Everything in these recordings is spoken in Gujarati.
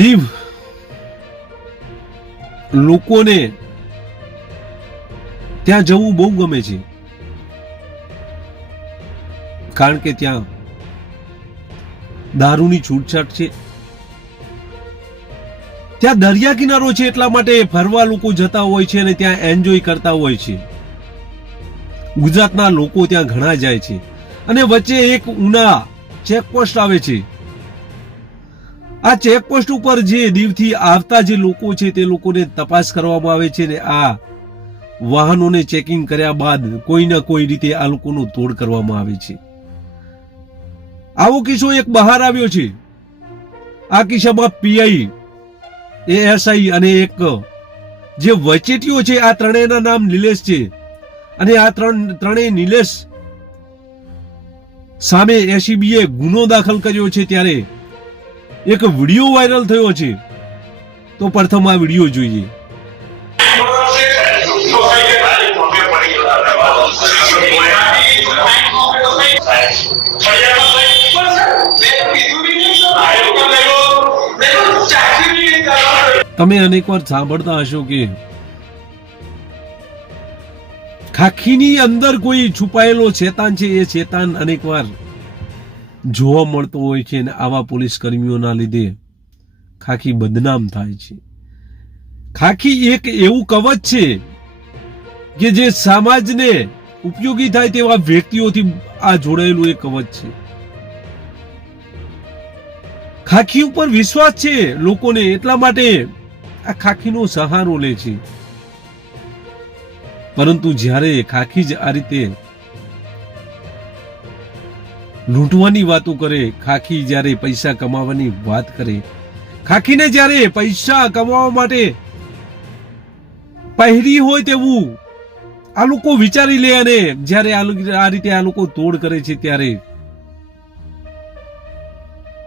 દીવ લોકોને ત્યાં જવું બહુ ગમે છે, કારણ કે ત્યાં દારૂની છૂટછાટ છે, ત્યાં દરિયા કિનારો છે, એટલા માટે ફરવા લોકો જતા હોય છે અને ત્યાં એન્જોય કરતા હોય છે. ગુજરાતના લોકો ત્યાં ઘણા જાય છે અને વચ્ચે એક ઉના ચેકપોસ્ટ આવે છે. આ ચેકપોસ્ટ ઉપર જે દીવથી આવતા જે લોકો છે તે લોકોને તપાસ કરવામાં આવે છે ને આ વાહનોને ચેકિંગ કર્યા બાદ કોઈ ના કોઈ રીતે આ લોકોનો તોડ કરવામાં આવે છે. આવો કિસ્સો એક બહાર આવ્યો છે. આ કિસ્સામાં પીઆઈ, એએસઆઈ અને એક જે વચેટીઓ છે, આ ત્રણેયના નામ નિલેશ છે અને આ ત્રણેય નિલેશ સામે એસીબીએ ગુનો દાખલ કર્યો છે. ત્યારે એક વિડીયો વાયરલ થયો છે, તો પ્રથમ આ વિડીયો જોઈએ. તમે અનેકવાર સાંભળતા હશો કે ખાખીની અંદર કોઈ છુપાયેલો શેતાન છે. એ શેતાન અનેકવાર જોવા મળતો હોય છે અને આવા પોલીસ કર્મીઓના લીધે ખાખી બદનામ થાય છે. ખાખી એક એવું કવચ છે કે જે સમાજને ઉપયોગી થાય તેવા વ્યક્તિઓથી આ જોડાયેલું એક કવચ છે. ખાખી ઉપર વિશ્વાસ છે લોકોને, એટલા માટે આ ખાખીનો સહારો લે છે. પરંતુ જ્યારે ખાખી જ આ રીતે લૂંટવાની વાતો કરે, ખાખી જ્યારે પૈસા કમાવાની વાત કરે, ખાખીને જ્યારે પૈસા કમાવા માટે પહેરી હોય તેવું આ લોકો વિચારી લે અને જ્યારે આ રીતે આ લોકો તોડ કરે છે ત્યારે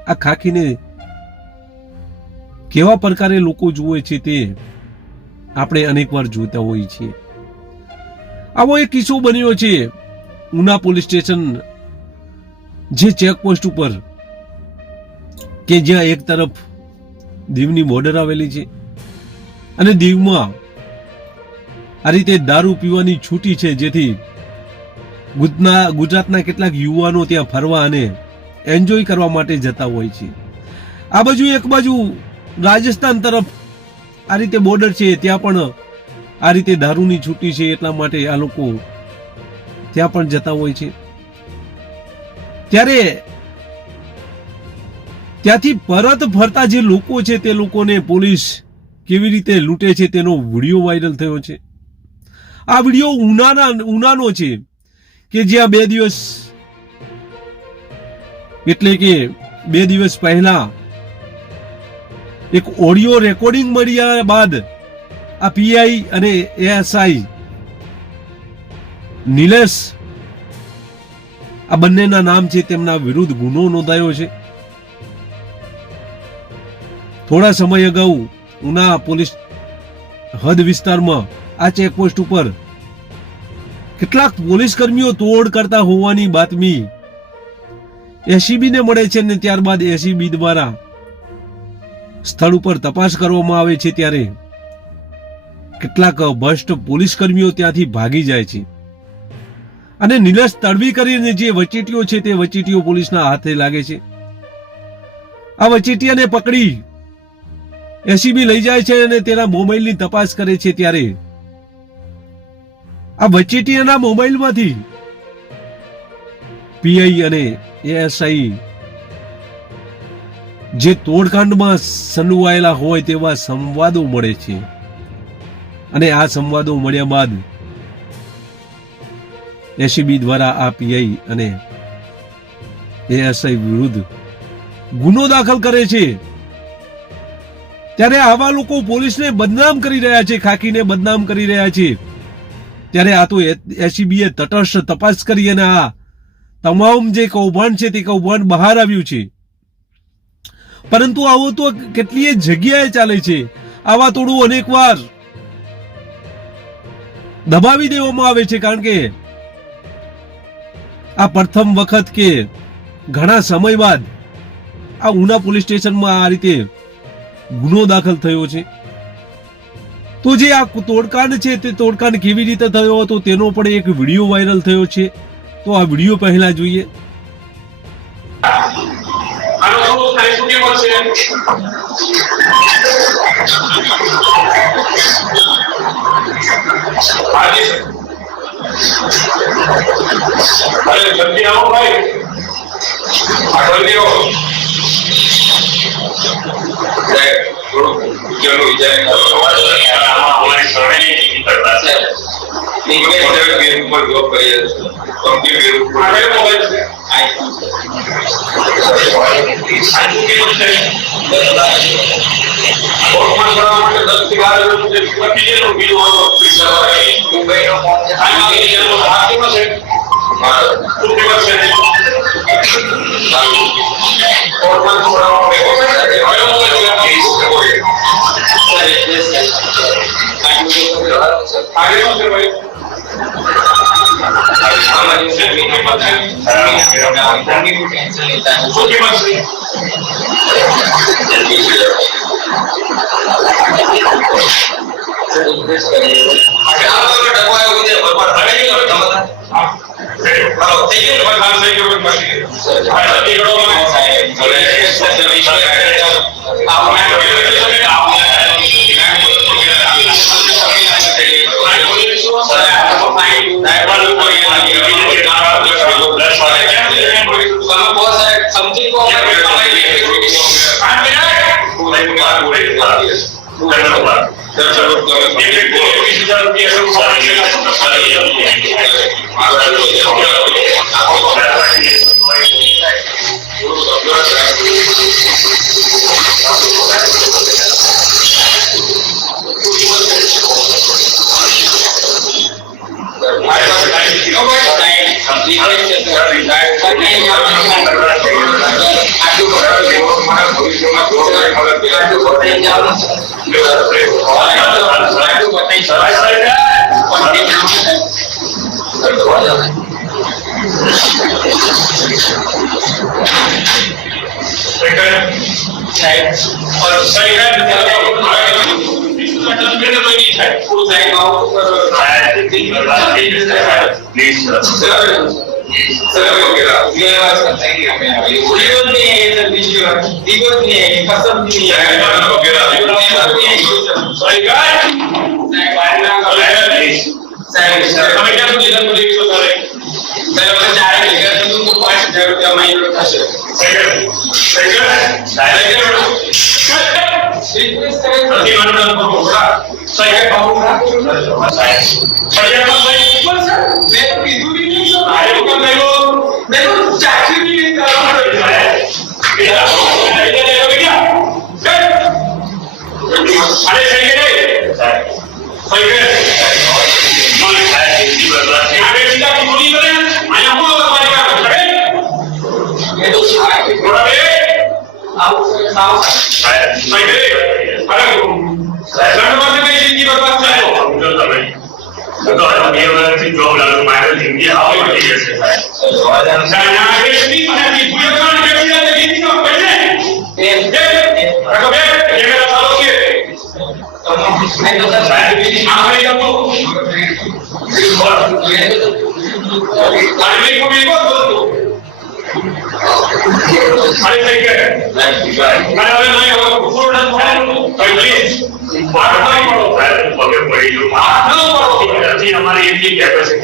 આ ખાખીને કેવા પ્રકારે લોકો જુએ છે તે આપણે અનેકવાર જોતા હોઈએ છીએ. આવો એક કિસ્સો બન્યો છે ઉના પોલીસ સ્ટેશન જે ચેકપોસ્ટ ઉપર કે જ્યાં એક તરફ દીવની બોર્ડર આવેલી છે અને દીવમાં આ રીતે દારૂ પીવાની છૂટી છે, જેથી ગુજરાતના કેટલાક યુવાનો ત્યાં ફરવા અને એન્જોય કરવા માટે જતા હોય છે. આ બાજુ એક બાજુ રાજસ્થાન તરફ આ રીતે બોર્ડર છે, ત્યાં પણ આ રીતે દારૂની છૂટી છે, એટલા માટે આ લોકો ત્યાં પણ જતા હોય છે. ત્યારે ત્યાંથી પરત ફરતા જે લોકો છે તે લોકોને પોલીસ કેવી રીતે લૂંટે છે તેનો વિડીયો વાયરલ થયો છે. આ વિડીયો ઉનાનો છે કે જ્યાં 2 દિવસ એટલે કે 2 દિવસ પહેલા એક ઓડિયો રેકોર્ડિંગ મળ્યા બાદ આ પીઆઈ અને એએસઆઈ નિલેશ, આ બંનેના નામ છે, તેમના વિરુદ્ધ ગુનો નોંધાયો છે. થોડા સમય અગાઉ ઉના પોલીસ હદ વિસ્તારમાં આ ચેકપોસ્ટ ઉપર કેટલાક પોલીસ કર્મીઓ તોડ કરતા હોવાની બાતમી એસીબીને મળે છે અને ત્યારબાદ એસીબી દ્વારા સ્થળ ઉપર તપાસ કરવામાં આવે છે. ત્યારે કેટલાક ભ્રષ્ટ પોલીસ કર્મીઓ ત્યાંથી ભાગી જાય છે અને નિલેશ તડવી કરીને જે વચેટીઓ છે તે વચેટીઓ પોલીસના હાથે લાગે છે. આ વચેટિયાને પકડી એસીબી લઈ જાય છે અને તેના મોબાઈલની તપાસ કરે છે. ત્યારે આ વચેટિયાના મોબાઈલમાંથી પીઆઈ અને એએસઆઈ જે તોડકાંડમાં સંડોવાયેલા હોય તેવા સંવાદો મળે છે અને આ સંવાદો મળ્યા બાદ એસીબી દ્વારા આ પીઆઈ અને એએસઆઈ વિરુદ્ધ ગુનો દાખલ કરે છે. ત્યારે આવા લોકો પોલીસને બદનામ કરી રહ્યા છે, ખાખીને બદનામ કરી રહ્યા છે. ત્યારે આ તો એસીબીએ તટસ્થ તપાસ કરી અને આ તમામ જે કૌભાંડ છે તે કૌભાંડ બહાર આવ્યું છે. પરંતુ આવો તો કેટલીય જગ્યાએ ચાલે છે. આવા તોડું અનેકવાર દબાવી દેવામાં આવે છે, કારણ કે આ પ્રથમ વખત કે ઘણા સમય બાદ આ ઉના પોલીસ સ્ટેશનમાં આ રીતે ગુનો દાખલ થયો છે. તો જે આ તોડકાંડ છે તે તોડકાંડ કેવી રીતે થયો હતો તેનો પણ એક વિડીયો વાયરલ થયો છે. તો આ વિડીયો પહેલા જોઈએ. हमारी